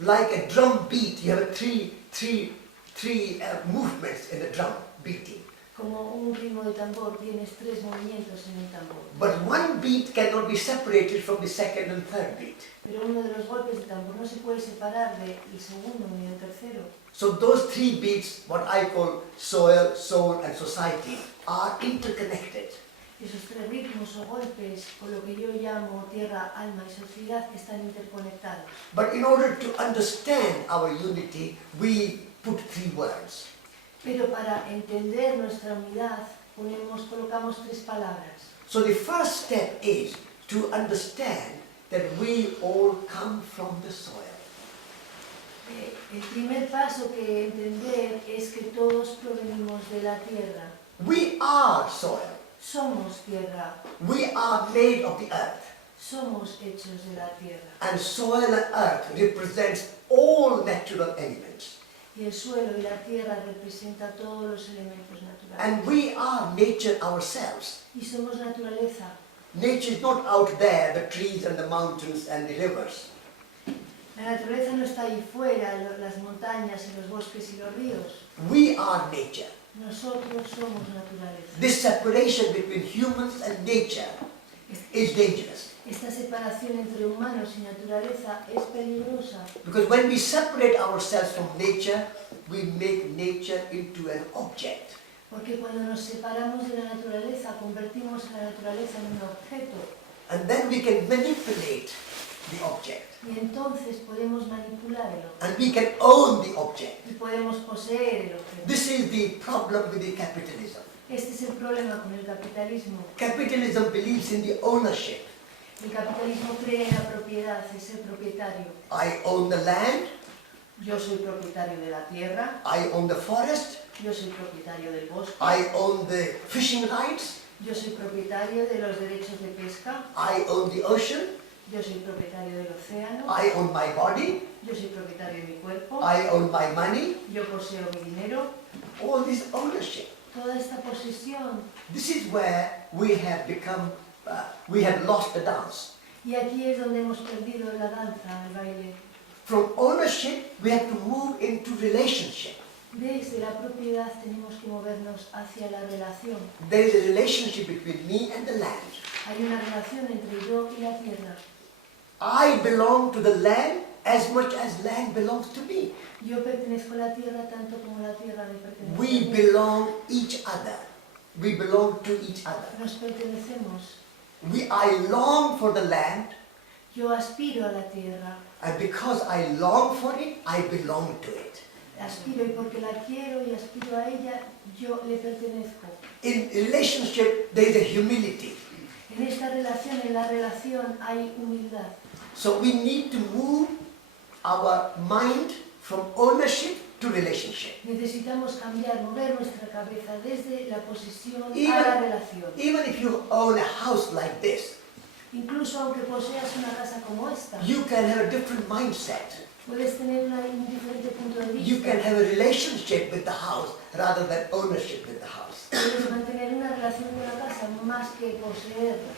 like a drum beat, you have three movements in the drum beating. Como un ritmo de tambor, tienes 3 movimientos en el tambor. But one beat cannot be separated from the second and third beat. Pero uno de los golpes de tambor no se puede separar del segundo ni del tercero. So those 3 beats, what I call soil, soul and society, are interconnected. Esos 3 ritmos o golpes, o lo que yo llamo tierra, alma y sociedad, están interconectados. But in order to understand our unity, we put 3 words. Pero para entender nuestra unidad, colocamos 3 palabras. So the first step is to understand that we all come from the soil. El primer paso que entender es que todos provenimos de la tierra. We are soil. Somos tierra. We are made of the earth. Somos hechos de la tierra. And soil and earth represents all natural elements. Y el suelo y la tierra representan todos los elementos naturales. And we are nature ourselves. Y somos naturaleza. Nature is not out there, the trees and the mountains and the rivers. La naturaleza no está ahí fuera, las montañas y los bosques y los ríos. We are nature. Nosotros somos naturaleza. This separation between humans and nature is dangerous. Esta separación entre humanos y naturaleza es peligrosa. Because when we separate ourselves from nature, we make nature into an object. Porque cuando nos separamos de la naturaleza, convertimos a la naturaleza en un objeto. And then we can manipulate the object. Y entonces podemos manipularlo. And we can own the object. Y podemos poseer el objeto. This is the problem with the capitalism. Este es el problema con el capitalismo. Capitalism believes in the ownership. El capitalismo cree en la propiedad, es ser propietario. I own the land. Yo soy propietario de la tierra. I own the forest. Yo soy propietario del bosque. I own the fishing rights. Yo soy propietario de los derechos de pesca. I own the ocean. Yo soy propietario del océano. I own my body. Yo soy propietario de mi cuerpo. I own my money. Yo poseo mi dinero. All this ownership. Toda esta posesión. This is where we have become, we have lost the dance. Y aquí es donde hemos perdido la danza, el baile. From ownership, we have to move into relationship. Desde la propiedad tenemos que movernos hacia la relación. There is a relationship between me and the land. Hay una relación entre yo y la tierra. I belong to the land as much as land belongs to me. Yo pertenezco a la tierra tanto como la tierra me pertenece a We mí. belong each other. We belong to each other. Nos pertenecemos. I long for the land, Yo aspiro a la tierra. and because I long for it, I belong to it. Aspiro y porque la quiero y aspiro a ella, yo le pertenezco. In relationship, there is a humility. En esta relación, en la relación, hay humildad. So we need to move our mind from ownership to relationship. Necesitamos cambiar, mover nuestra cabeza desde la posesión a Even- la relación. Even if you own a house like this, Incluso aunque poseas una casa como esta, you can have a different mindset. puedes tener un diferente punto de You can vista. have a relationship with the house rather than ownership with the house. Puedes mantener una relación con la casa más que poseerla.